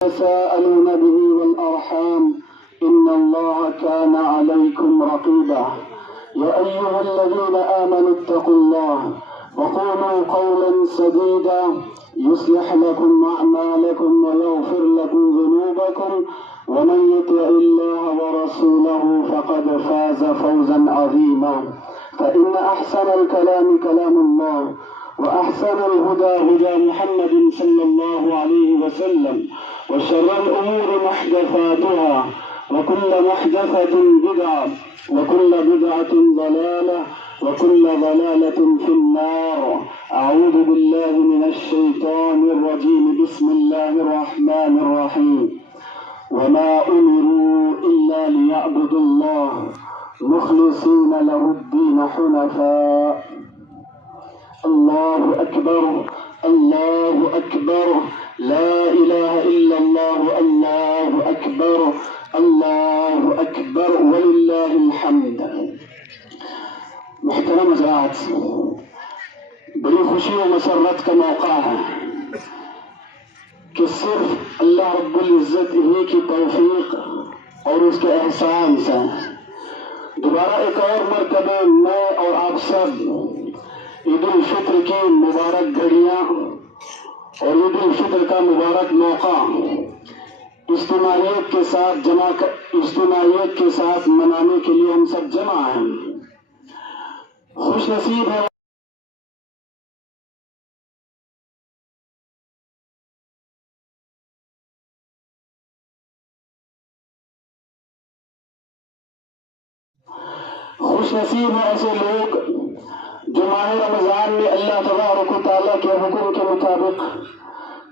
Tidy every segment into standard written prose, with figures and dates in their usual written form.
تساءلون به والأرحام إن الله كان عليكم رقيبا يا أيها الذين آمنوا اتقوا الله وقولوا قولا سديدا يصلح لكم أعمالكم ويغفر لكم ذنوبكم ومن يطع الله ورسوله فقد فاز فوزا عظيما فإن أحسن الكلام كلام الله وأحسن الهدى هدى محمد صلى الله عليه وسلم وشر الأمور محدثاتها وكل محدثة بدعة وكل بدعة ضلالة وكل ضلالة في النار. أعوذ بالله من الشيطان الرجيم. بسم الله الرحمن الرحيم. وما أمروا إلا ليعبدوا الله مخلصين له الدين حنفاء. الله أكبر الله أكبر لا إله إلا الله الله أكبر الله أكبر وللہ الحمد. محترم حضرات، بڑی خوشی و مسرت کا موقع ہے کہ صرف اللہ رب العزت ہی کی توفیق اور اس کے احسان سے دوبارہ ایک اور مرتبہ میں اور آپ سب عید الفطر کی مبارک گھڑیاں اور عید الفطر کا مبارک موقع اجتماعیت کے ساتھ منانے کے لیے ہم سب جمع ہیں. خوش نصیب ہے ایسے لوگ جو ماہ رمضان میں اللہ تبارک و تعالیٰ کے حکم کے مطابق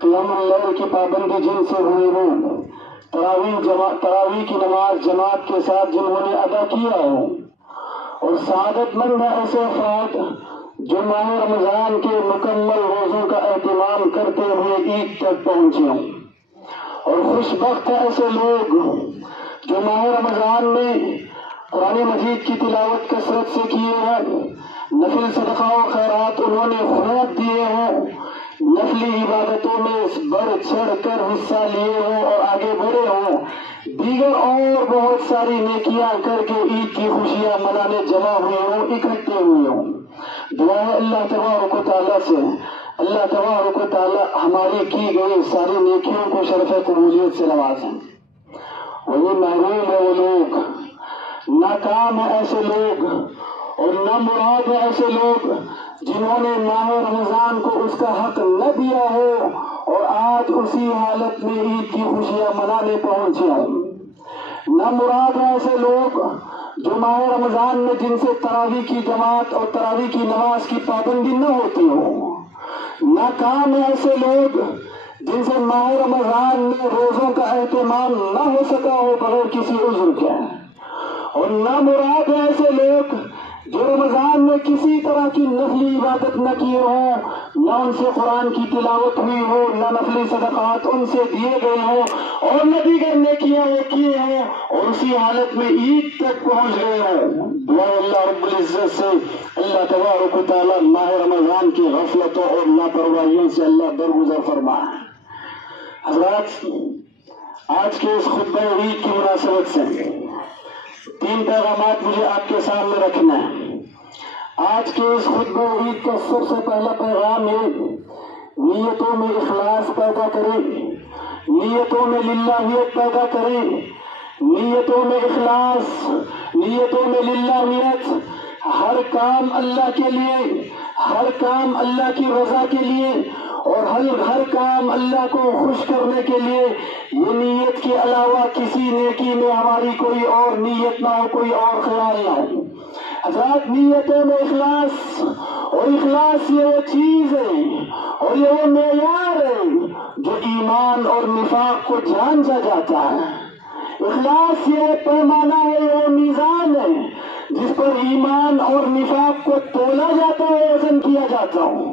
قیام اللیل کی پابندی جن سے ہوئی ہو، تراویح کی نماز جماعت کے ساتھ جنہوں نے ادا کیا ہو، اور سعادت مند ہے ایسے افراد جو ماہ رمضان کے مکمل روزوں کا اہتمام کرتے ہوئے عید تک پہنچے ہوں، اور خوش بخت ہے ایسے لوگ جو ماہ رمضان میں قرآن مجید کی تلاوت کثرت سے کیے ہیں، نفل صدقہ و خیرات انہوں نے خوب دیے ہوں، نفلی عبادتوں میں بڑھ چڑھ کر حصہ لیے ہوں اور آگے بڑھے ہوں، دیگر اور بہت ساری نیکیاں کر کے عید کی خوشیاں منانے جمع ہوئے ہوں، اکٹھے ہوئے ہوں. دعا ہے اللہ تبارک و تعالیٰ سے، اللہ تبارک و تعالیٰ ہماری کی گئی ساری نیکیوں کو شرف قبولیت سے نوازیں. وہی محروم ہے وہ لوگ، ناکام ہے ایسے لوگ اور نہ مراد ہے ایسے لوگ جنہوں نے ماہ رمضان کو اس کا حق نہ دیا ہو اور آج اسی حالت میں عید کی خوشیاں منانے پہنچے ہیں. نہ مراد ہے ایسے لوگ جو ماہ رمضان میں جن سے تراویح کی جماعت اور تراویح کی نماز کی پابندی نہ ہوتی ہو. ناکام ہے ایسے لوگ جن سے ماہ رمضان میں روزوں کا اہتمام نہ ہو سکا ہو بغیر کسی عذر کے. اور نہ مراد ہے ایسے لوگ جو رمضان میں کسی طرح کی نفلی عبادت نہ کیے ہوں، نہ ان سے قرآن کی تلاوت ہوئی ہو، نہ نفلی صدقات ان سے دیے گئے ہوں اور نہ دیگر نیکیاں وہ کیے ہوں اور اسی حالت میں عید تک پہنچ گئے ہوں. دعا اللہ رب العزت سے اللہ تبارک و تعالیٰ ماہ رمضان کی غفلتوں اور لاپرواہیوں سے اللہ درگزر فرمائے. حضرات، آج کے اس خطبہ عید کی مناسبت سے 3 پیغامات مجھے آپ کے سامنے رکھنا ہے. آج کے اس خطبہ عید کا سب سے پہلا پیغام ہے، نیتوں میں اخلاص پیدا کریں، نیتوں میں للہیت پیدا کریں، نیتوں میں اخلاص، نیتوں میں للہیت. ہر کام اللہ کے لیے، ہر کام اللہ کی رضا کے لیے اور ہر کام اللہ کو خوش کرنے کے لیے. یہ نیت کے علاوہ کسی نیکی میں ہماری کوئی اور نیت نہ ہو، کوئی اور خیال نہ ہو. حضرات، نیتوں میں اخلاص، اور اخلاص یہ وہ چیز ہے اور یہ وہ معیار ہے جو ایمان اور نفاق کو جانچا جاتا ہے. اخلاص یہ وہ پیمانہ ہے، یہ وہ میزان ہے جس پر ایمان اور نفاق کو تولا جاتا ہے، وزن کیا جاتا ہے.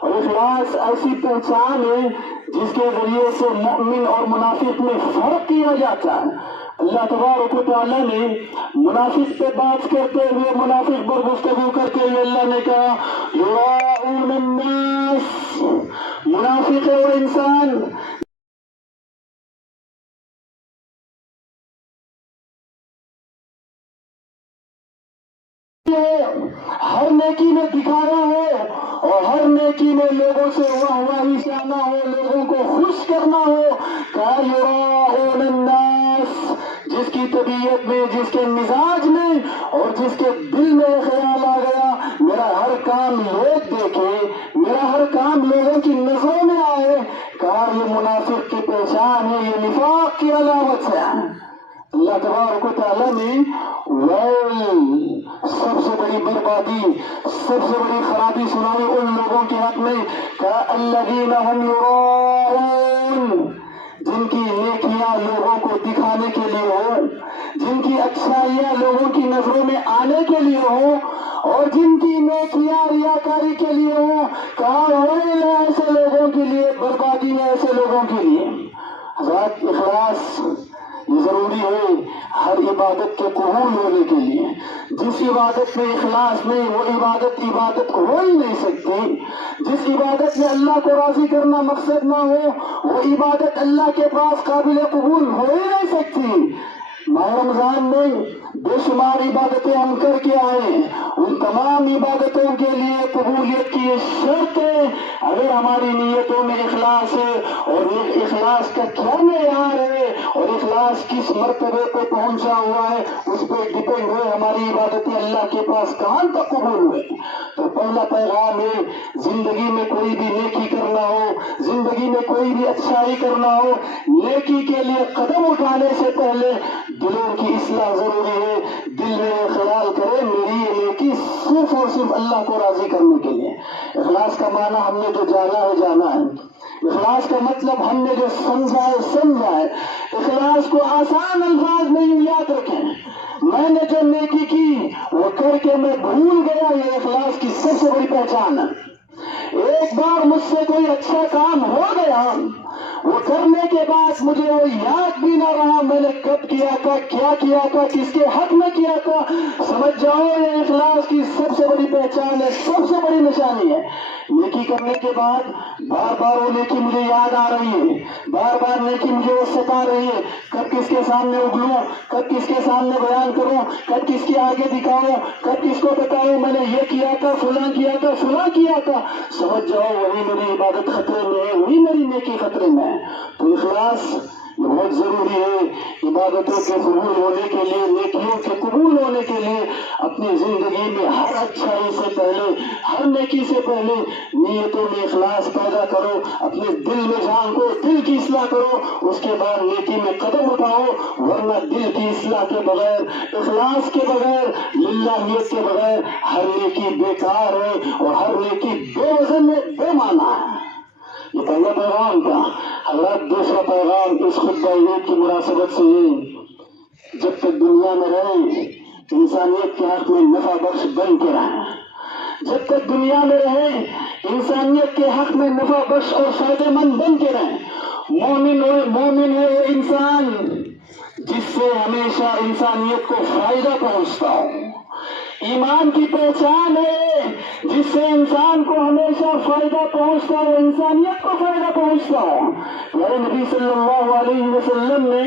اور اخلاص ایسی پہچان ہے جس کے ذریعے سے مؤمن اور منافق میں فرق کیا جاتا ہے. اللہ تبارک و تعالیٰ نے منافق پہ بات کرتے ہوئے، منافق پر گفتگو کرتے ہوئے اللہ نے کہا یراؤون الناس، منافق ہے وہ انسان नेकी में दिखाना हो और हर नेकी में लोगों से वाहवाही चाहना हो, लोगों को खुश करना हो। नास, जिसकी तबीयत में, जिसके मिजाज में और जिसके दिल में ख्याल आ गया मेरा हर काम लोग देखे, मेरा हर काम लोगों की नजरों में आए, कहा ये मुनाफिक की पहचान है, ये निफाक की अलामत है। अल्लाह तबारक व तआला ने सबसे बड़ी बर्बादी, सबसे बड़ी खराबी सुनाई उन लोगों के हक में, कहा अल्लज़ीना हुम युराऊन, जिनकी नेकियां लोगों को दिखाने के लिए हो, जिनकी अच्छाइयां लोगों की नजरों में आने के लिए हो, और जिनकी नेकियां रियाकारी के लिए हो। कहा वैल ऐसे लोगों के लिए, बर्बादी है ऐसे लोगों के लिए। हज़रात, इखलास ये जरूरी है हर इबादत के कबूल होने के लिए। जिस इबादत में इखलास नहीं, वो इबादत हो ही नहीं सकती। जिस इबादत में अल्लाह को राजी करना मकसद ना हो, वो इबादत अल्लाह के पास काबिल कबूल हो ही नहीं सकती। माह रमजान में बेशुमार इबादतें हम करके आए, उन तमाम इबादतों के लिए कबूलियत की ये शर्त है अगर हमारी नीयतों में इखलास है। और इखलास का क्या मेयार है और इखलास किस मर्तबे पे पहुंचा हुआ है, उस पर डिपेंड है हमारी इबादतें अल्लाह के पास कहां तक कबूल हुए। तो पहला पैगाम है, जिंदगी में कोई भी नेकी करना हो, जिंदगी में कोई भी अच्छाई करना हो, नेकी के लिए कदम उठाने से पहले दिलों की इस्लाह जरूरी है। दिल में ख्याल करे मेरी ये नेकी सिर्फ और सिर्फ अल्लाह को राजी करने के लिए। इखलास का माना हमने जो जाना है। इखलास का मतलब हमने जो समझा है। इखलास को आसान अल्फाज में यूं याद रखें, मैंने जो नेकी की वो करके मैं भूल गया, ये इखलास की सबसे बड़ी पहचान है। एक बार मुझसे कोई अच्छा काम हो गया, वो करने के बाद मुझे वो याद भी ना रहा मैंने कब किया था, क्या किया था, किसके हक में किया था। समझ जाओ ये इखलास की सबसे बड़ी पहचान है, सबसे बड़ी निशानी है। नेकी करने के बाद बार बार वो नेकी मुझे याद आ रही है, बार बार नेकी मुझे वो सता रही है, कब किसके सामने उगलूं, कब किसके सामने बयान करूं, कब किसके आगे दिखाऊं, कब किसको बताऊं मैंने ये किया था, फलां किया था, फलां किया था। समझ जाओ वही मेरी इबादत खतरे में है, वही मेरी नेकी खतरे में है। तो इखलास बहुत जरूरी है इबादतों के कबूल होने के लिए, नेकियों के कबूल होने के लिए। अपनी जिंदगी में हर अच्छाई से पहले, हर नेकी से पहले नीयतों में इखलास पैदा करो, अपने दिल में झांको, दिल की इस्लाह करो, उसके बाद नेकी में कदम उठाओ। वरना दिल की इस्लाह के बगैर, इखलास के बगैर, लिल्लाहियत के बगैर हर नेकी बेकार है और हर नेकी बेवजन में बेमाना है। ये पहला पैगाम था। हज़रात, दूसरा पैगाम इस खुतबा ईद की मुनासबत से है, जब तक दुनिया में रहे इंसानियत के हक में नफा बख्श बन के रहे। जब तक दुनिया में रहे इंसानियत के हक में नफा बख्श और फायदेमंद बन के रहे। मोमिन है वो इंसान जिससे हमेशा इंसानियत को फायदा पहुंचता हो। ईमान की पहचान है जिससे इंसान को हमेशा फायदा पहुंचता हो, इंसानियत को फायदा पहुंचता हो। प्यारे नबी सल्लल्लाहु अलैहि वसल्लम ने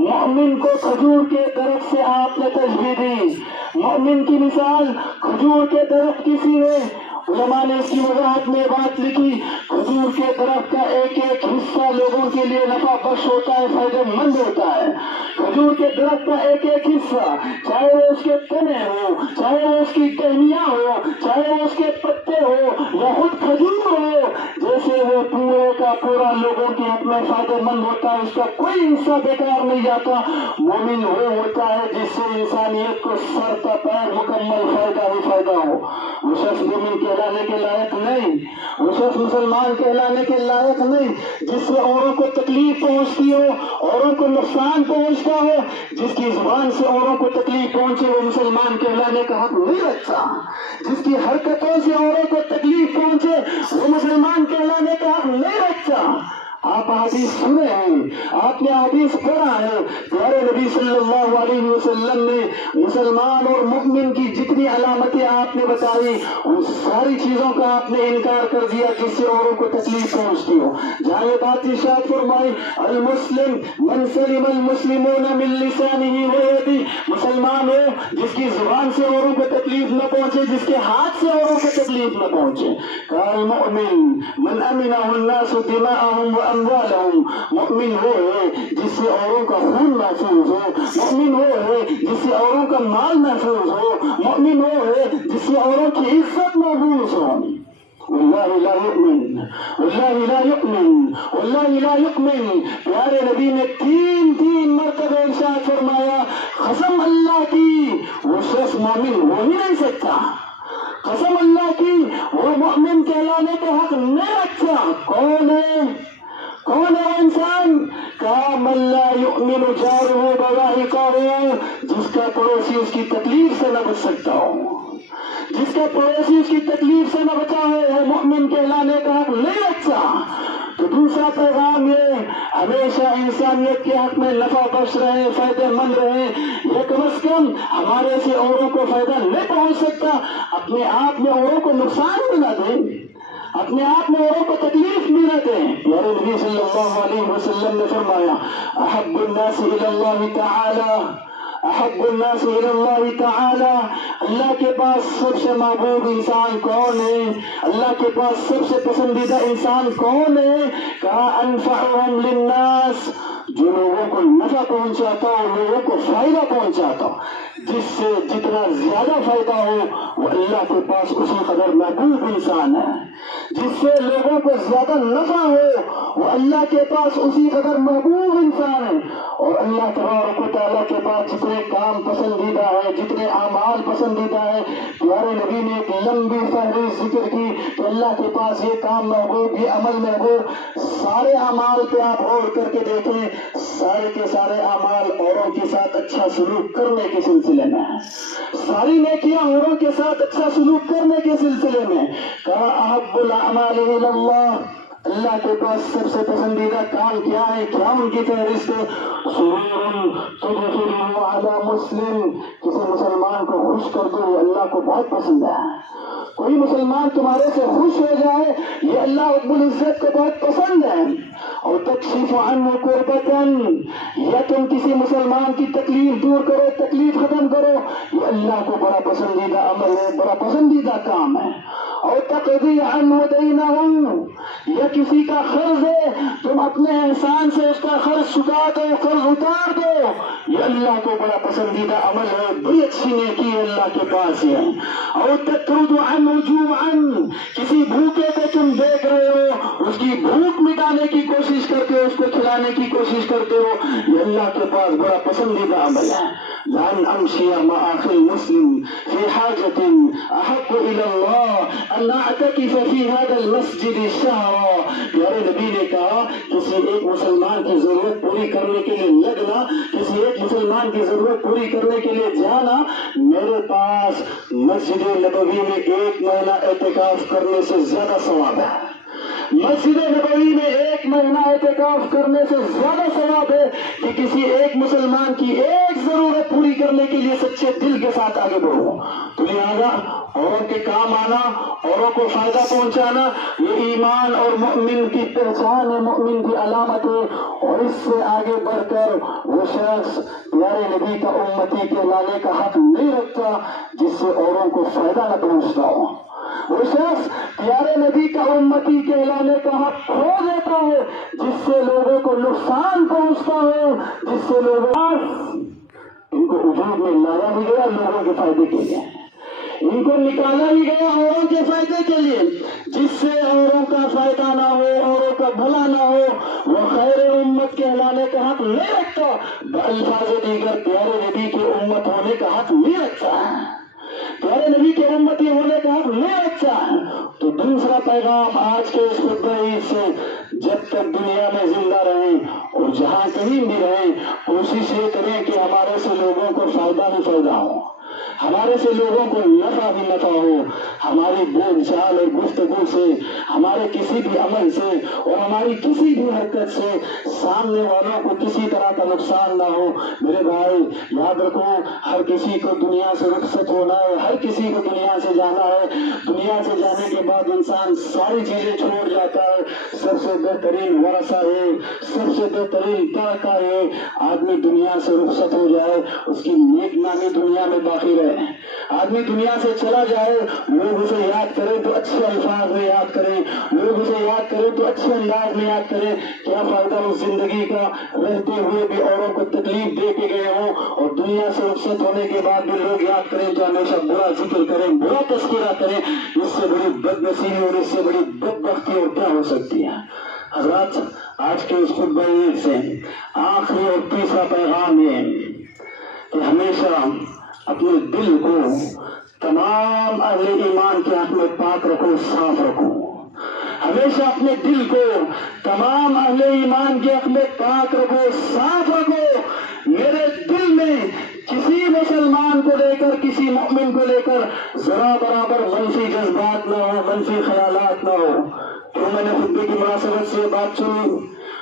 मोमिन को खजूर के दरख्त से आपने तशबीह दी। मोमिन की मिसाल खजूर के दरख्त की सी है। उलमा ने इसकी वजाहत में बात लिखी, खजूर के दरख्त का एक एक हिस्सा लोगों के लिए नफा बख्श होता है, फायदेमंद होता है। खजूर के दरख्त का एक एक हिस्सा, चाहे वो उसके तने हो, चाहे वो उसकी टहनियां हो, चाहे वो उसके पत्ते हो या खुद खजूर हो, जैसे वो पूरे का पूरा लोगों के हक में फायदेमंद होता है, उसका कोई हिस्सा बेकार नहीं जाता। मोमिन वो होता है जिससे इंसानियत को सर का पैर मुकम्मल फायदा ही फायदा हो। वो शख्स मोमिन कहलाने के लायक नहीं, वो शख्स मुसलमान कहलाने के लायक नहीं जिससे औरों को तकलीफ पहुंचती हो, औरों को नुकसान पहुंचता हो। जिसकी जुबान से औरों को तकलीफ पहुंचे वो मुसलमान कहलाने का हक नहीं रखता। जिसकी हरकतों से औरों को तकलीफ पहुंचे वो मुसलमान कहलाने का हक नहीं रखता। आप हदीस सुने हैं, आपने हदीस पढ़ा है, प्यारे नबी सल्लल्लाहु अलैहि वसल्लम ने मुसलमान और मुमिन की जितनी अलामतें आपने बताई उन सारी चीजों का आपने इनकार कर दिया जिससे औरों को तकलीफ पहुंचती हो। जहाँ यहाँ ये बात इरशाद फरमाई, अल मुस्लिम मन सलिम अल मुस्लिमून मिन लिसानिही व यदिही, मुसलमान हो जिसकी जुबान से औरों को तकलीफ न पहुंचे, जिसके हाथ से औरों को तकलीफ न पहुंचे। काल मुमिन मन अमिनहु अन्नासु दिमाअहुम व अमवालहुम, मुमिन वो है जिससे औरों का खून महफूज हो, मुमिन वो है जिससे औरों का माल महफूज हो, मुमिन वो है जिससे औरों की इज्जत महफूज हो। वल्लाहि ला युमिन, वल्लाहि ला युमिन, वल्लाहि ला युमिन। प्यारे नबी ने तीन मरतबा इरशाद फरमाया, कसम अल्लाह की वो शख्स मोमिन हो ही नहीं सकता, कसम अल्लाह की वो मोमिन कहलाने के हक नहीं रखता। कौन है, कौन है इंसान? कहा मल्ला युमिनु जारुहु बवाहिकाहु, जिसका पड़ोसी उसकी तकलीफ से न बच सकता हो, जिसका पड़ोसी उसकी तकलीफ से न बचा हो, वो मोमिन कहलाने का हक नहीं रखता। तो दूसरा पैगाम ये, हमेशा इंसानियत के हक में नफा बख्श रहे, फायदेमंद रहे। ये कम से कम हमारे से औरों को फायदा नहीं पहुंच सकता, अपने आप में औरों को नुकसान भी न दें, अपने आप में औरों को तकलीफ भी न दें। प्यारे नबी सल्लल्लाहु अलैहि वसल्लम ने फरमाया, अहब्बुन नासी इलल्लाहि तआला, अहब्बुन नासी इलल्लाहि तआला, अल्लाह के पास सबसे महबूब इंसान कौन है, अल्लाह के पास सबसे पसंदीदा इंसान कौन है? कहा अनफअहुम लिन्नास, जो लोगों को नफा पहुंचाता हो, लोगों को फायदा पहुंचाता हो, जिससे जितना ज्यादा फायदा हो वो अल्लाह के पास उसी कदर महबूब इंसान है। जिससे लोगों को ज्यादा नफा हो वो अल्लाह के पास उसी कदर महबूब इंसान है। और अल्लाह तबारक व तआला के पास जितने काम पसंदीदा है, जितने अमाल पसंदीदा है, प्यारे नबी ने एक लंबी फहरिस्त जिक्र की तो अल्लाह के पास ये काम महबूब, ये अमल महबूब। सारे अमाल पे आप गौर करके देखें, सारे के सारे अमाल औरों के साथ अच्छा सलूक करने के सिलसिले में है, सारी नेकियां औरों के साथ अच्छा सलूक करने के सिलसिले में। कहा अहब्बुल अमालि इलल्लाह, अल्लाह के पास सबसे पसंदीदा काम क्या है? क्या उनकी फहरिस्त है? सुरूरुन तुदखिलुहु अला मुस्लिम, किसी मुसलमान को खुश कर दो, अल्लाह को बहुत पसंद है। कोई मुसलमान तुम्हारे से खुश हो जाए, ये अल्लाह रब्बुल इज्जत को बहुत पसंद है। और तकशीफ अन्हु कुर्बतन, या तुम किसी मुसलमान की तकलीफ दूर करो, तकलीफ खत्म करो, ये अल्लाह को बड़ा पसंदीदा अमल है, बड़ा पसंदीदा काम है। और तक़दी अन्हु दीनहु, या किसी का कर्ज है, तुम अपने एहसान से उसका कर्ज चुका दो, कर्ज उतार दो, ये अल्लाह को बड़ा पसंदीदा अमल है, बड़ी अच्छी नेकी अल्लाह के पास है। और तत्रुदु अन्हु जुअन, किसी भूखे को तुम देख रहे हो, उसकी भूख मिटाने की कोशिश करते हो, उसको खिलाने की कोशिश करते हो, ये अल्लाह के पास बड़ा पसंदीदा अमल है। लान अमशिया माअखिल मुस्लिम फी हाजतिन अहब्बु इलल्लाह अन अअतकिफ फी हादल मस्जिद शहरा। प्यारे नबी ने कहा, किसी एक मुसलमान की जरूरत पूरी करने के लिए लगना, किसी एक मुसलमान की जरूरत पूरी करने के लिए जाना, मेरे पास मस्जिद नबवी में 1 महीना एहतिकाफ करने से ज्यादा सवाब है। मस्जिद नबवी में 1 महीना एहतिकाफ करने से ज्यादा सवाब है कि किसी एक मुसलमान की एक जरूरत पूरी करने के लिए सच्चे दिल के साथ आगे बढ़ो। तो लिहाजा औरों के काम आना, औरों को फायदा पहुंचाना, ये ईमान और मुमिन की पहचान है, मुमिन की अलामत है। और इससे आगे बढ़कर वो शख्स प्यारे नबी का उम्मती कहलाने का हक नहीं रखता जिससे औरों को फायदा न पहुंचता हो। वो शख्स प्यारे नबी का उम्मती कहलाने का हक खो देता है जिससे लोगों को नुकसान पहुंचता है, जिससे लोगों इनको वजूद में लाया भी गया लोगों के फायदे के लिए, इनको निकाला भी गया औरों के फायदे के लिए, जिससे औरों का फायदा ना हो, औरों का भला ना हो, वो खैर उम्मत कहलाने का हक नहीं रखता। बअल्फाज़ दीगर प्यारे नबी की उम्मत होने का हक नहीं रखता है, प्यारे नबी के उम्मती होने का हक नहीं रखता है। तो दूसरा पैगाम आज के इस खुतबे से, जब तक दुनिया में जिंदा रहें और जहाँ कहीं भी रहें, कोशिश ये करें कि हमारे से लोगों को फायदा ही फायदा हो, हमारे से लोगों को नफा भी नफा हो, हमारी बोलचाल और गुफ्तगू से, हमारे किसी भी अमल से और हमारी किसी भी हरकत से सामने वालों को किसी तरह का नुकसान ना हो। मेरे भाई याद रखो, हर किसी को दुनिया से रुखसत होना है, हर किसी को दुनिया से जाना है। दुनिया से जाने के बाद इंसान सारी चीजें छोड़ जाता है, सबसे बेहतरीन वरसा है, सबसे बेहतरीन तरका है। आदमी दुनिया से रुखसत हो जाए, उसकी नेक नामी दुनिया में बाकी रहे। आदमी दुनिया से चला जाए, लोग उसे याद करें तो अच्छे अल्फाज में याद करें, लोग उसे याद करें तो अच्छे अंदाज में याद करें। क्या फायदा उस जिंदगी का रहते हुए भी औरों को तकलीफ दे के गए हों, और दुनिया से रुखसत होने के बाद भी लोग याद करें तो हमेशा बुरा जिक्र करें, बुरा तस्करा करें। इससे बड़ी बदनसीबी और इससे बड़ी बदबख्ती और क्या हो सकती है। हज़रात, आज के उस खुतबा से आखिरी और तीसरा पैगाम है कि हमेशा अपने दिल को तमाम अहले ईमान के हक में पाक रखो, साफ रखो। हमेशा अपने दिल को तमाम अहले ईमान के हक में पाक रखो, साफ रखो। मेरे दिल में किसी मुसलमान को लेकर, किसी मुमिन को लेकर जरा बराबर मनफी जज्बात ना हो, मनफी ख्यालात ना हो। क्यों मैंने खुतबे की मुनासबत से बात सुनी,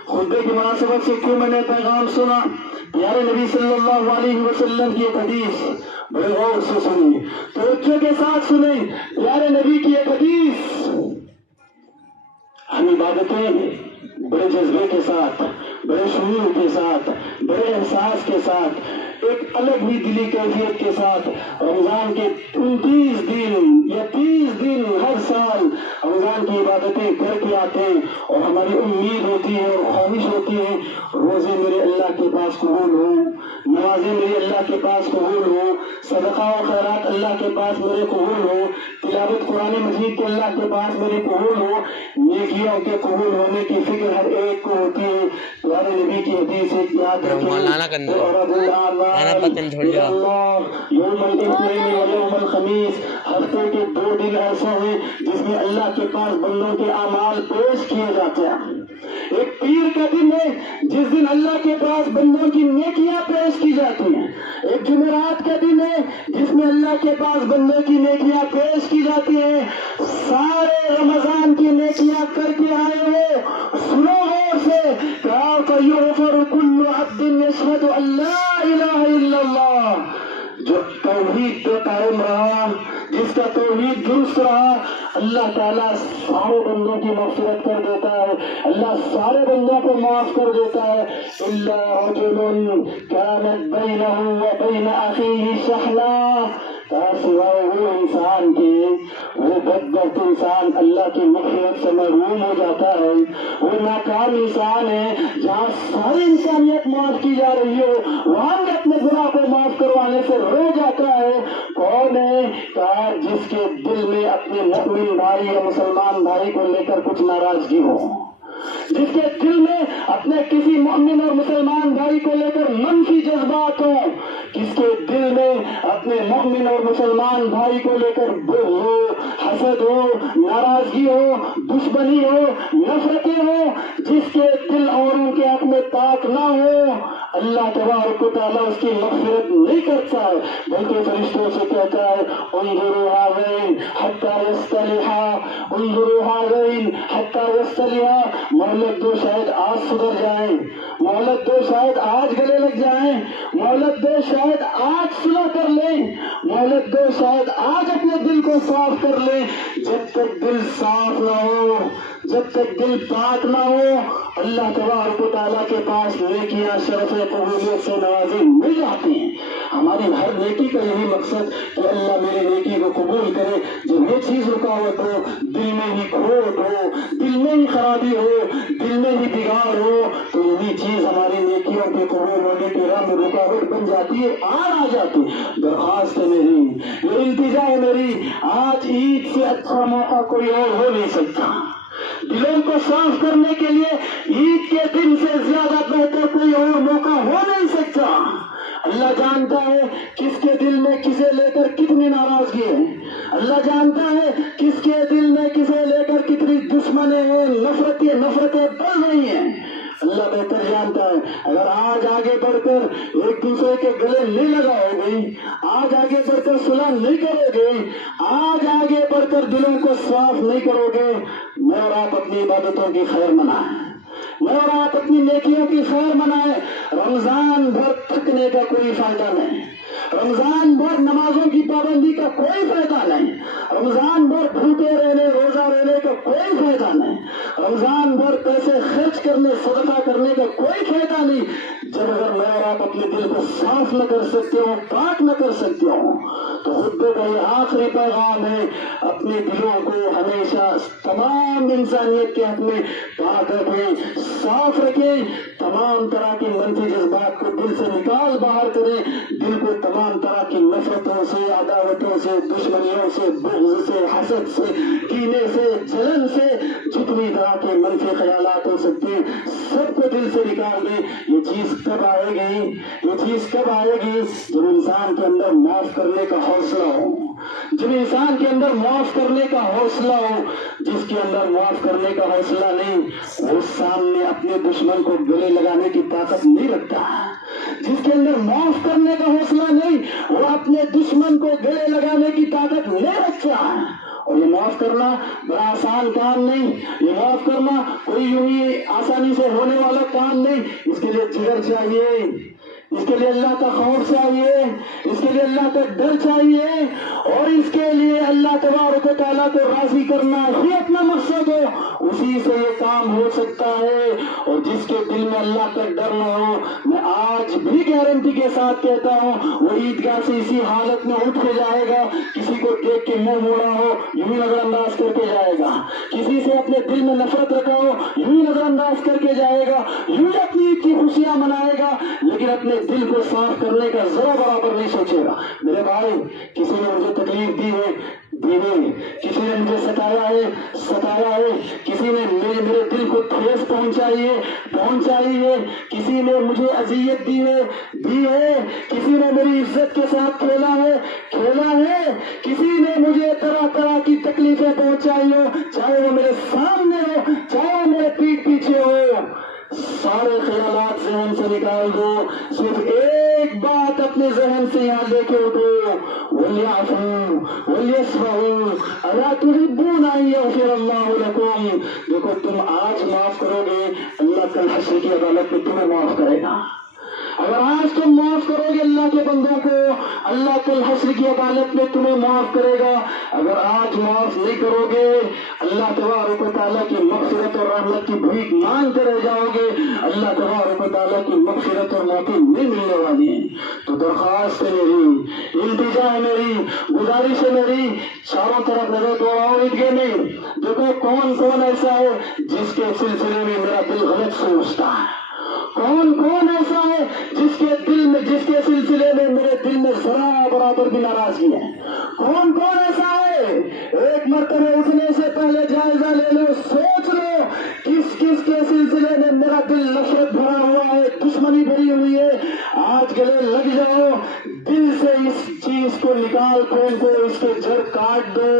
खुतबे की मुनासबत से क्यों मैंने पैगाम सुना? प्यारे नबी सल्लल्लाहु अलैहि वसल्लम की एक हदीस बड़े गौर से सुनी, तवज्जो के साथ सुने। प्यारे नबी की एक हदीस, हम इबादतें बड़े जज्बे के साथ, बड़े शुरूर के साथ, बड़े एहसास के साथ, एक अलग ही दिली कैफियत के साथ रमजान के 29 दिन या 30 दिन हर साल रमजान की इबादतें करके आते हैं। और हमारी उम्मीद होती है और ख्वाहिश होती है, रोजे मेरे अल्लाह के पास कबूल हो, नमाजें मेरे अल्लाह के पास कबूल हो, सदका और खैरात अल्लाह के पास मेरे कबूल हो, तिलावत कुरान मजीद के अल्लाह के पास मेरे कबूल हो। नेकियों के कबूल होने की फिक्र हर एक को होती है। प्यारे नबी की हदीस एक याद रखें, हफ्ते के 2 दिन ऐसे हैं जिसमें अल्लाह के पास बंदों के अमाल पेश किए जाते हैं। एक पीर का दिन है जिस दिन अल्लाह के पास बंदों की नेकियां पेश की जाती हैं। एक जुमेरात का दिन है जिसमें अल्लाह के पास बंदों की नेकियां पेश की जाती हैं। सारे रमजान की नेकियां करके आए हो, सुनो गौर से, कुल्लु अब्दिन यशहदु अल्ला इलाहा इल्लल्लाह। जो तौहीद पे कायम रहा, जिसका तौहीद दुरुस्त रहा, अल्लाह ताला सारे बंदों की मग़फ़िरत कर देता है, अल्लाह सारे बंदों को माफ कर देता है। इल्ला रजुलन कानत बैनहु व बैन अख़ीहि शहना, सिवाय वो इंसान के, वो बदबख्त इंसान अल्लाह की मग़फ़िरत से महरूम हो जाता है। वो नाकाम इंसान है जहाँ सारी इंसानियत माफ की जा रही हो, वहाँ भी अपने गुनाह को माफ करवाने से रो जाता है। कौन है? कहा जिसके दिल में अपने मुस्लिम भाई या मुसलमान भाई को लेकर कुछ नाराजगी हो, जिसके दिल में अपने किसी मुमिन और मुसलमान भाई को लेकर मनफी जज्बात हो, किसके दिल में अपने मुमिन और मुसलमान भाई को लेकर बुग़्ज़ हो, हसद हो, नाराजगी हो, दुश्मनी हो, नफरतें हो, जिसके दिल औरों के हक में ताक ना हो, अल्लाह तबारक व तआला उसकी मग़फ़िरत नहीं करता है, बल्कि फरिश्तों से कहता है उन्ज़ुरू हाज़ैन हत्ता यस्तलिहा, उन्ज़ुरू हाज़ैन हत्ता यस्तलिहा। मोहलत दो, शायद आज सुधर जाए, मोहलत दो, शायद आज गले लग जाए, मोहलत दो, शायद आज सुलह कर ले, मोहलत दो, शायद आज अपने दिल को साफ कर ले। जब तक दिल साफ ना हो, जब तक दिल पाक ना हो, अल्लाह तबारक व तआला के पास नेकियां शरफ़ कबूलियत से नवाजी मिल जाती हैं। हमारी हर नेकी का यही मकसद कि अल्लाह मेरी नेकी को कबूल करे। जब ये चीज रुकावट हो, दिल में ही खोट हो, दिल में ही खराबी हो, दिल में ही बिगाड़ हो, तो यही चीज हमारी नेकियों के कबूल होने के राह में रुकावट बन जाती है, आ जाती। दरख्वास्त है मेरी, ये इल्तिजा है मेरी, आज ईद से अच्छा मौका कोई और हो नहीं सकता। दिलों को साफ करने के लिए ईद के दिन से ज्यादा बेहतर कोई और मौका हो नहीं सकता। अल्लाह जानता है किसके दिल में किसे लेकर कितनी नाराजगी है, अल्लाह जानता है किसके दिल में किसे लेकर कितनी दुश्मनी है, नफरतें बढ़ रही हैं। अल्लाह बेहतर जानता है। अगर आज आगे बढ़कर एक दूसरे के गले नहीं लगाओगे, आज आगे बढ़कर सुलह नहीं करोगे, आज आगे बढ़कर दिलों को साफ नहीं करोगे, मैं और आप अपनी इबादतों की खैर मनाएं, मैं और आप अपनी नेकियों की खैर मनाएं। रमजान भर थकने का कोई फायदा नहीं, رمضان بھر نمازوں کی پابندی کا کوئی فائدہ نہیں، رمضان بھر بھوکے رہنے روزہ رہنے کا کوئی فائدہ نہیں، رمضان بھر پیسے خرچ کرنے صدقہ کرنے کا کوئی فائدہ نہیں، جب اگر میں اور آپ اپنے دل کو صاف نہ کر سکتے ہو، پاک نہ کر سکتے ہو، تو خطبے کا یہ آخری پیغام ہے، اپنے دلوں کو ہمیشہ تمام انسانیت کے حق میں پاک رکھیں، صاف رکھیں، تمام طرح کے منفی جذبات کو دل سے نکال باہر کریں، دل کو تمام طرح کی نفرتوں سے، عداوتوں سے، دشمنیوں سے، بغض سے، حسد سے، کینے سے، جلن سے، جتنی طرح کے منفی خیالات ہو سکتے ہیں سب کو دل سے نکال دیں۔ یہ چیز کب آئے گی؟ یہ چیز کب آئے گی؟ جب انسان کے اندر معاف کرنے کا حوصلہ ہو، جب انسان کے اندر معاف کرنے کا حوصلہ ہو۔ جس کے اندر معاف کرنے کا حوصلہ نہیں، وہ سامنے اپنے دشمن کو گلے لگانے کی طاقت نہیں رکھتا۔ جس کے اندر معاف کرنے کا حوصلہ نہیں، وہ اپنے دشمن کو گلے لگانے کی طاقت نہیں رکھتا۔ اور یہ معاف کرنا بڑا آسان کام نہیں، یہ معاف کرنا کوئی یوں ہی آسانی سے ہونے والا کام نہیں، اس کے لیے جگر چاہیے، اس کے لیے اللہ کا خوف چاہیے، اس کے لیے اللہ کا ڈر چاہیے، اور اس کے لیے اللہ تبارک و تعالیٰ کو راضی کرنا ہی اپنا مقصد ہو، اسی سے یہ کام ہو سکتا ہے۔ اور جس کے دل میں اللہ کا ڈر نہ ہو، میں آج بھی گارنٹی کے ساتھ کہتا ہوں، وہ عیدگاہ سے اسی حالت میں اٹھ کے جائے گا، کسی کو دیکھ کے منہ موڑا ہو یوں ہی نظر انداز کر کے جائے گا، کسی سے اپنے دل میں نفرت رکھا ہو یوں ہی نظر انداز کر کے جائے گا، یوں ہی اپنی عید کی خوشیاں منائے گا، لیکن اپنے دل کو صاف کرنے کا ذرا برابر نہیں سوچے گا۔ میرے بھائی، کسی نے مجھے تکلیف دی ہے، کسی نے مجھے ستایا ہے، کسی نے میرے دل کو ٹھیس پہنچائی ہے، کسی نے مجھے اذیت دی ہے، کسی نے میری عزت کے ساتھ کھیلا ہے، کسی نے مجھے طرح طرح کی تکلیفیں پہنچائی ہو، چاہے وہ میرے سامنے ہو، چاہے وہ میرے پیٹھ پیچھے ہو، سارے خیالات ذہن سے نکال دو، صرف ایک بات اپنے ذہن سے یہاں لے کے اٹھو، وَلْيَعْفُوا وَلْيَصْفَحُوا أَلَا تُحِبُّونَ أَن يَغْفِرَ اللَّهُ لَكُمْ۔ دیکھو، تم آج معاف کرو گے، اللہ کل حشر کی عدالت میں تمہیں معاف کرے گا۔ اگر آج تم معاف کرو گے اللہ کے بندوں کو، اللہ کل حشر کی عدالت میں تمہیں معاف کرے گا۔ اگر آج معاف نہیں کرو گے، اللہ تبارک و تعالیٰ کی مغفرت اور رحمت کی بھیک مانگتے رہ جاؤ گے، اللہ تبارک و تعالیٰ کی مغفرت اور معافی نہیں ملنے والی ہے۔ تو درخواست ہے میری، التجا ہے میری، گزارش ہے میری، چاروں طرف نظر دوڑاؤ عیدگاہ میں، دیکھو کون ایسا ہے جس کے سلسلے میں میرا دل غلط سوچتا ہے، کون ایسا ہے جس کے سلسلے میں میرے دل میں ذرا برابر بھی ناراضگی ہے، کون ایسا ہے؟ ایک مرتبہ اٹھنے سے پہلے جائزہ لے لو، سوچ لو کس کے سلسلے میں میرا دل نفرت بھرا ہوا ہے، دشمنی بھری ہوئی ہے، آج گلے لگ جاؤ، دل سے اس چیز کو نکال پھینکو، اس کے جڑ کاٹ دو۔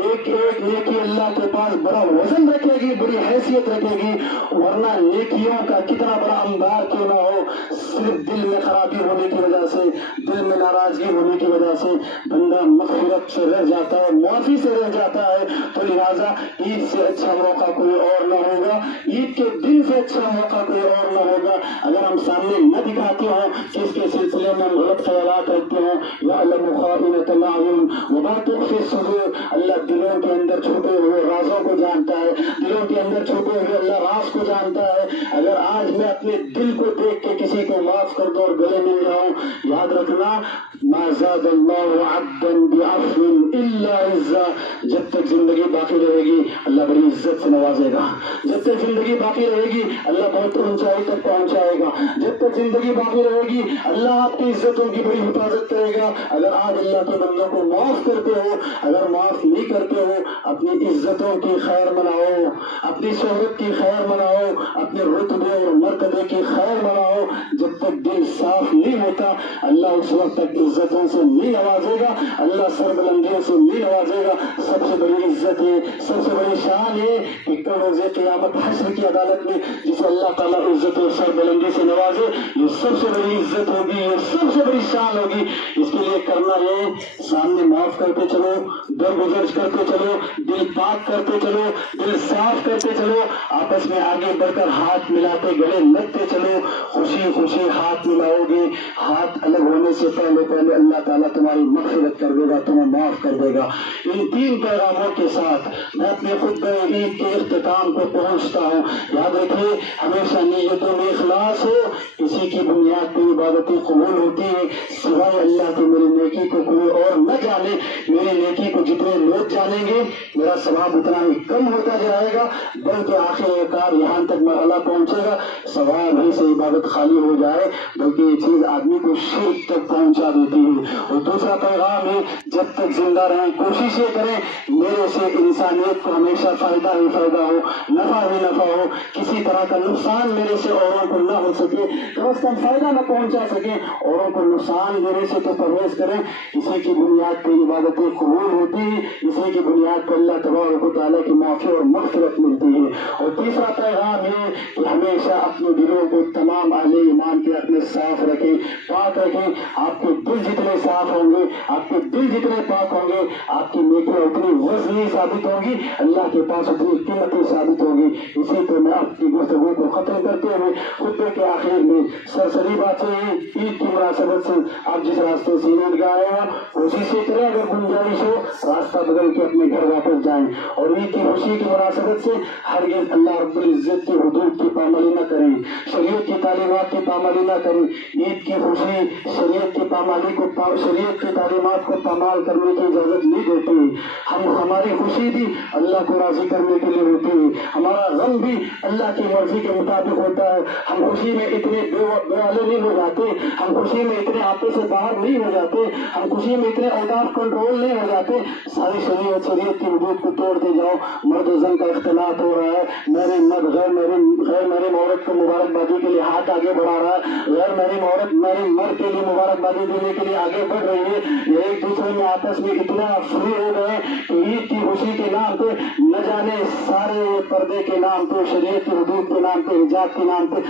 ایک نیکی اللہ کے پاس بڑا وزن رکھے گی، بڑی حیثیت رکھے گی، ورنہ نیکیوں کا کتنا بڑا انبار کیوں نہ ہو، صرف دل میں خرابی ہونے کی وجہ سے، دل میں ناراضگی ہونے کی وجہ سے بندہ مغفرت سے رہ جاتا ہے، معافی سے رہ جاتا ہے۔ تو لہٰذا عید سے اچھا موقع کوئی اور نہ ہوگا، عید کے دن سے اچھا موقع کوئی اور نہ ہوگا، اگر ہم سامنے نہ دکھاتے ہوں کہ اس کے سلسلے میں ہم غلط خیالات رکھتے ہیں۔ یعلم خائنۃ الاعین وما تخفی الصدور، اللہ دلوں کے اندر چھپے ہوئے رازوں کو جانتا ہے، دلوں کے اندر چھپے ہوئے اللہ راز کو جانتا ہے۔ اگر آج میں اپنے دل کو دیکھ کے کسی کو معاف کر دوں اور گلے مل جاؤں، یاد رکھنا ما زاد اللہ عبدا بعفو الا عزا، جب تک زندگی باقی رہے گی اللہ بڑی عزت سے نوازے گا، جب تک زندگی باقی رہے گی اللہ بہت اونچائی تک پہنچائے گا، جب تک زندگی باقی رہے گی اللہ آپ کی عزتوں کی بڑی حفاظت کرے گا۔ اگر آج اللہ کے بندوں کو معاف کرتے ہو، اگر معاف نہیں کرتے ہو، اپنی عزتوں کی خیر مناؤ، اپنی شہرت کی خیر مناؤ، اپنے رتبے اور مرتبے کی خیر مناؤ۔ جب تک دل صاف نہیں ہوتا اللہ اس وقت تک عزتوں سے نہیں نوازے گا، اللہ سربلندیوں سے نہیں نوازے گا۔ سب سے بڑی عزت ہے، سب سے بڑی شان ہے کہ کل روز قیامت حشر کی عدالت میں جسے اللہ تعالیٰ عزت اور سربلندی سے نوازے، یہ سب سے بڑی عزت ہوگی، یہ سب سے بڑی شان ہوگی۔ اس کے لیے کرنا یہ سامنے معاف کرتے چلو، درگزر کرتے چلو، دل پاک کرتے چلو، دل صاف کرتے چلو، آپس میں آگے بڑھ کر ہاتھ ملاتے گلے لگتے چلو، خوشی خوشی ہاتھ ہاتھ ملاؤگے, ہاتھ الگ ہونے سے پہلے پہلے اللہ تعالیٰ تمہاری مغفرت کر دے گا, تمہیں معاف کر دے گا. ان 3 پیغاموں کے ساتھ میں اپنے خطبہ عید کے اختتام کو پہنچتا ہوں. یاد رکھیے ہمیشہ نیتوں میں اخلاص ہو, اسی کی بنیاد پہ عبادتیں قبول ہوتی ہیں. سوائے اللہ کے میری نیکی کو کوئی اور نہ جانے. میری نیکی کو جتنے لوگ جانیں گے میرا ثواب اتنا ہی کم ہوتا جائے گا, بلکہ آخر کار یہاں تک مرحلہ پہنچے گا ثواب ہی سے عبادت خالی ہو جائے, بلکہ یہ چیز آدمی کو شرک تک پہنچا دیتی ہے. اور دوسرا پیغام ہے جب تک زندہ رہیں کوشش یہ کریں میرے سے انسانیت کو ہمیشہ فائدہ ہی فائدہ ہو, نفع ہی نفع ہو, کسی طرح کا نقصان میرے سے اوروں کو نہ ہو سکے, کم از کم فائدہ نہ پہنچا سکے, اوروں کو نقصان میرے سے تو پرہیز کریں. اسی کی بنیاد پہ عبادتیں قبول ہوتی ہیں, اسی کی بنیاد پر اللہ تبارک و تعالیٰ کی معافی اور مغفرت ملتی ہے. اور تیسرا پیغام ہے کہ ہمیشہ اپنے دلوں کو تمام اہل ایمان کے اپنے صاف رکھیں, پاک رکھیں. آپ کے دل جتنے صاف ہوں گے, آپ کے دل جتنے پاک ہوں گے, آپ کی نیکیاں اتنی وزنی ثابت ہوگی, اللہ کے پاس اتنی قیمتی ثابت ہوگی. اسی پہ میں اپنی گفتگو کو ختم کرتے ہوئے خطبے کے آخر میں سرسری بات ہے عید کی مناسبت سے آپ جس راستے سے عید گاہ آئے ہیں کوشش یہ کریں اگر گنجائش ہو راستہ بدل کے اپنے گھر واپس جائیں. اور عید کی خوشی کی مناسبت سے ہرگز اللہ رب العزت کی حدود کی پامالی نہ کریں, شریعت کی تعلیمات کی پامالی نہ کریں. عید کی خوشی شریعت کی پامالی کو, شریعت کی تعلیمات کو پامال کرنے کی اجازت نہیں دیتی. ہماری خوشی بھی اللہ کو راضی کرنے کے لیے ہوتی ہے, ہمارا غم بھی اللہ کی مرضی کے مطابق ہوتا ہے. ہم خوشی میں اتنے بے والے نہیں ہو جاتے, ہم خوشی میں اتنے آپے سے باہر نہیں ہو جاتے, ہم خوشی میں اتنے آؤٹ آف کنٹرول نہیں ہو جاتے. ساری شریعت کی حدود کو توڑتے جاؤ. مرد و زن کا اختلاط ہو رہا ہے, میرے مرد غیر میری عورت کو مبارکبادی کے لیے ہاتھ آگے بڑھا رہا ہے, غیر میری عورت میری مرد کے لیے مبارکبادی دینے کے لیے آگے بڑھ رہی ہے. یہ ایک دوسرے میں آپس میں اتنا فری ہو گئے کہ عید کی خوشی کے نام پہ نہ جانے سارے پردے کے نام پہ, شریعت کی حدود کے نام پہ, حجاب کے نام پہ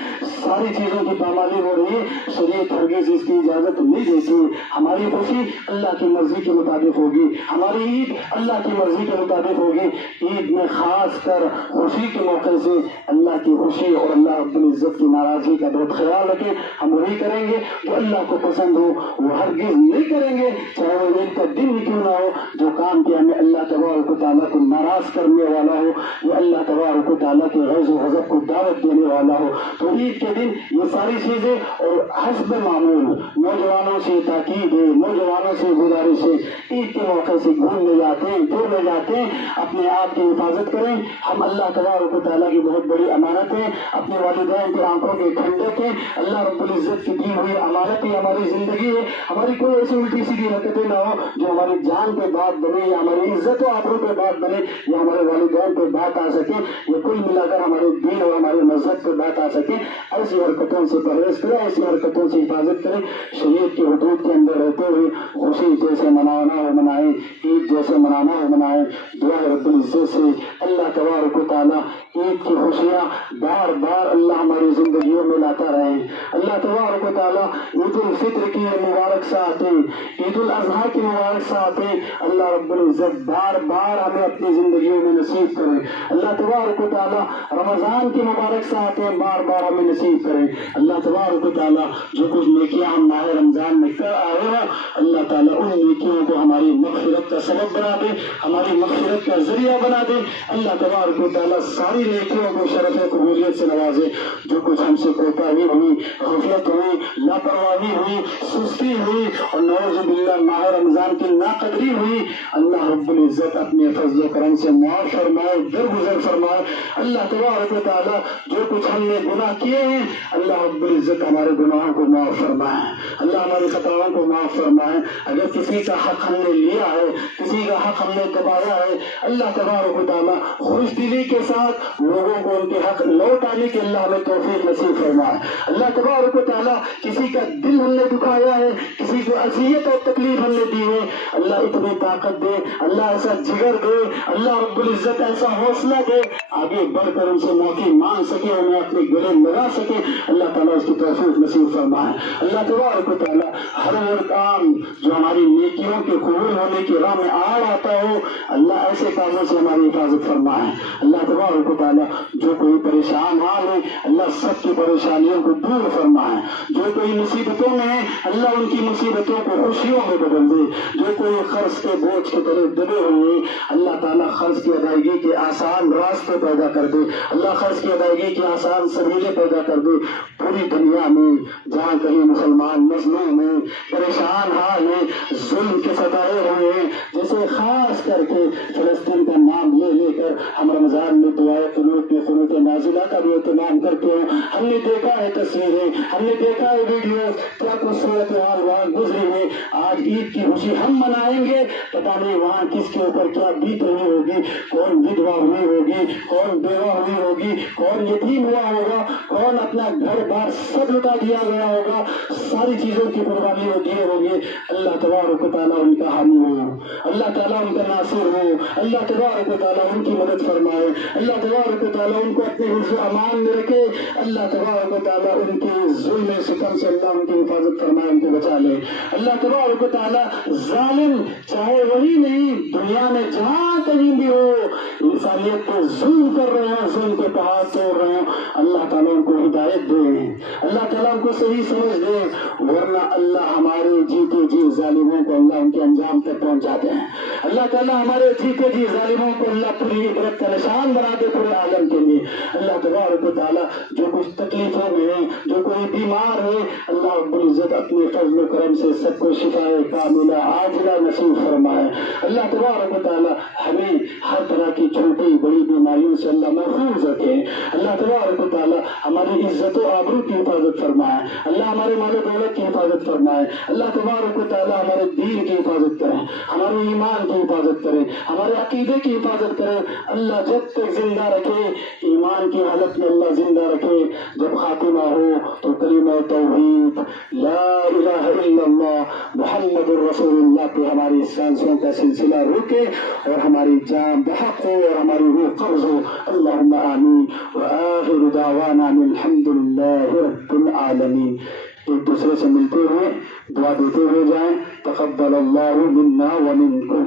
ساری چیزوں کی پامالی ہو رہی ہے. شریعت ہرگز اس کی اجازت نہیں دیتی. ہماری خوشی اللہ کی مرضی کے مطابق ہوگی, ہماری عید اللہ کی مرضی کے مطابق ہوگی. عید میں خاص کر خوشی کے موقع سے اللہ کی خوشی اور اللہ رب العزت کی ناراضی کا بہت خیال رکھیں. ہم وہی کریں گے جو اللہ کو پسند ہو, وہ ہرگز نہیں کریں گے چاہے وہ عید کا دن ہی کیوں نہ ہو جو کام کیا ہمیں اللہ تبارک و تعالیٰ کو ناراض کرنے والا ہو, جو اللہ تبارک و تعالیٰ کے غیظ و غضب کو دعوت دینے والا ہو. تو عید کے دن یہ ساری چیزیں اور حسب معمول نوجوانوں سے تاکید ہے, نوجوانوں سے گزارش ہے, عید کے موقع سے گھومنے جاتے ہیں, ٹورنے جاتے ہیں, اپنے آپ کی حفاظت کریں. ہم اللہ تبارک و تعالیٰ کی بہت بڑی امانت ہے, اپنے والدین کی آنکھوں کے ٹھنڈک ہے, اللہ رب العزت کی دی ہوئی امانت ہی ہماری زندگی ہے. ہماری کوئی ایسی الٹی سیدھی حرکتیں نہ ہو جو ہماری جان پہ بات بنے یا ہماری عزت و آبرو پہ بات بنے یا ہمارے والدین پہ بات آ سکے یا کل ملا کر ہمارے دین اور ہمارے مذہب پہ بات آ سکے. ایسی حرکتوں سے پرہیز کریں, ایسی حرکتوں سے حفاظت کریں. شریعت کی حدود کے اندر رہتے ہوئے خوشی جیسے منانا ہو منائیں, عید جیسے منانا ہو منائیں. دعا رب العزت سے اللہ تبارک و تعالیٰ عید کی خوشیاں بار بار اللہ ہماری زندگیوں میں لاتا رہے. اللہ تبارک و تعالیٰ عید الفطر کی مبارک ساعتیں, عید الاضحیٰ کی مبارک ساعتیں اللہ رب العزت بار بار ہمیں اپنی زندگیوں میں نصیب کرے. اللہ تبارک و تعالیٰ رمضان کی مبارک ساعتیں بار بار ہمیں نصیب کرے. اللہ تبارک و تعالیٰ جو کچھ نیکیاں ہم ماہ رمضان میں کر آئے ہیں اللہ تعالیٰ ان نیکیوں کو ہماری مغفرت کا سبب بنا دے, ہماری مغفرت کا ذریعہ بنا دے. اللہ تبارک و تعالیٰ ساری نیکیوں کو شرف قبولیت سے نوازے. جو کچھ ہم سے کوتاہی ہوئی, غفلت ہوئی, لاپرواہی ہوئی, سستی ہوئی اور نعوذ باللہ ماہ رمضان کی ناقدری ہوئی, اللہ رب العزت اپنے فضل و کرم سے معاف فرمائے, درگزر فرمائے. اللہ تبارک و تعالیٰ جو کچھ ہم نے گناہ کیے ہیں اللہ رب العزت ہمارے گناہوں کو معاف فرمائے, اللہ ہماری خطاؤں کو معاف فرمائے. اگر کسی کا حق ہم نے لیا ہے, کسی کا حق ہم نے دبایا ہے, اللہ تبارک و تعالیٰ خوش دلی کے ساتھ لوگوں کو ان کے حق لوٹ آنے کے اللہ ہمیں توفیق نصیب فرمائے. اللہ تبارک و تعالیٰ کسی کا دل ہم نے دکھایا ہے, کسی کو اذیت اور تکلیف ہم نے دی ہے, اللہ اتنی طاقت دے, اللہ ایسا جگر دے, اللہ رب العزت ایسا حوصلہ دے, آگے بڑھ کر ان سے معافی مانگ سکے, انہیں اپنے گلے لگا سکے. اللہ تعالیٰ اس کی توفیق نصیب فرمائے. اللہ تبارک و تعالیٰ ہر وہ کام جو ہماری نیکیوں کے قبول ہونے کی راہ میں آڑ آتا ہو اللہ ایسے کاموں سے ہماری حفاظت فرمائے. اللہ تبارک و تعالیٰ جو کوئی پریشان حال ہے اللہ سب کی परेशानियों को दूर फरमाए। जो कोई मुसीबतों में है अल्लाह उनकी मुसीबतों को खुशियों में बदल दे। जो कोई कर्ज के बोझ के तले दबे हुए अल्लाह ताला कर्ज की अदायगी के आसान रास्ते पैदा कर दे। अल्लाह कर्ज की अदायगी के आसान सबीले पैदा कर दे। पूरी दुनिया में जहाँ कहीं मुसलमान मजलूम है, परेशान हाल है, जुल्म के सताए हुए हैं, जैसे खास करके फिलिस्तीन का नाम ले लेकर हम रमजान में दुआए कुनूत नाजिला का भी एहतमाम करते हैं। हमने देखा है तस्वीरें, हमने देखा है वीडियो, क्या कुछ सूरत हाल वहाँ गुजरी है। आज ईद की खुशी हम मनाएंगे, पता नहीं वहाँ किसके ऊपर क्या बीत रही होगी, कौन विधवा हुई होगी, कौन बेवा हुई होगी, कौन यतीम हुआ होगा, कौन अपना घर बार सब लुटा दिया गया होगा, सारी चीजों की कुर्बानी वो दिए होंगे। अल्लाह तबारक व तआला उनका हामी हो, अल्लाह ताला उनका नासिर हो, अल्लाह तबारक व तआला उनकी मदद फरमाए, अल्लाह तबारक व तआला उनको अपने हिफ्ज़ अमान में रखे, अल्लाह तबारक व तआला उनके जुल्म सितम से अल्लाह उनकी हिफाजत फरमाए, उनको बचा ले। अल्लाह तबारक व तआला जालिम चाहे वही नहीं, दुनिया में जहाँ कहीं भी हो इंसानियत को जुल्म कर रहे हो, जुल्म के पहाड़ तोड़ रहे हो, अल्लाह ताला उनको हिदायत दे, अल्लाह ताला उनको सही समझ दे, वरना अल्लाह हमारे जीते जी जालिमों को अल्लाह उनके अंजाम तक पहुंचाते हैं। अल्लाह ताला हमारे जीते जी जालिमों को अल्लाह पूरी इबरत का निशान बना दे पूरे आलम के लिए। अल्लाह तबारक व तआला जो कुछ तकलीफों में है, जो कोई बीमार है, अल्लाह रब्बुल इज्जत अपने फजल करम से सबको शिफाए कामिला आजिला नसीब फरमाए। अल्लाह तबारक व तआला हमें हर तरह की छोटी बड़ी बीमारियों से अल्लाह महफूज रखे। अल्लाह तबारक व तआला हमारी इज्जत और आबरू की हिफाजत फरमाए, अल्लाह हमारे माल दौलत की हिफाजत फरमाए, अल्लाह तबारक व तआला हमारे दीन की हिफाजत करें, हमारे ईमान की हिफाजत करें, हमारे अकीदे की हिफाजत करें। अल्लाह जब तक जिंदा रखे, ईमान की हालत में अल्लाह जिंदा रखे, जब खातिमा हो तो कलिमा तौहीद ला इलाहा इल्लल्लाह मुहम्मदुर रसूलुल्लाह पे हमारी सांसों का सिलसिला रुके और हमारी जान बहक हो और हमारी रूह कब्ज हो। अल्लाहुम्मा आमीन व आखिरु दावाना अल्हम्दुलिल्लाहि रब्बिल आलमीन। एक दूसरे से मिलते हुए दुआ देते हुए जाएं। तक़ब्बलल्लाहु मिन्ना व मिनकुम।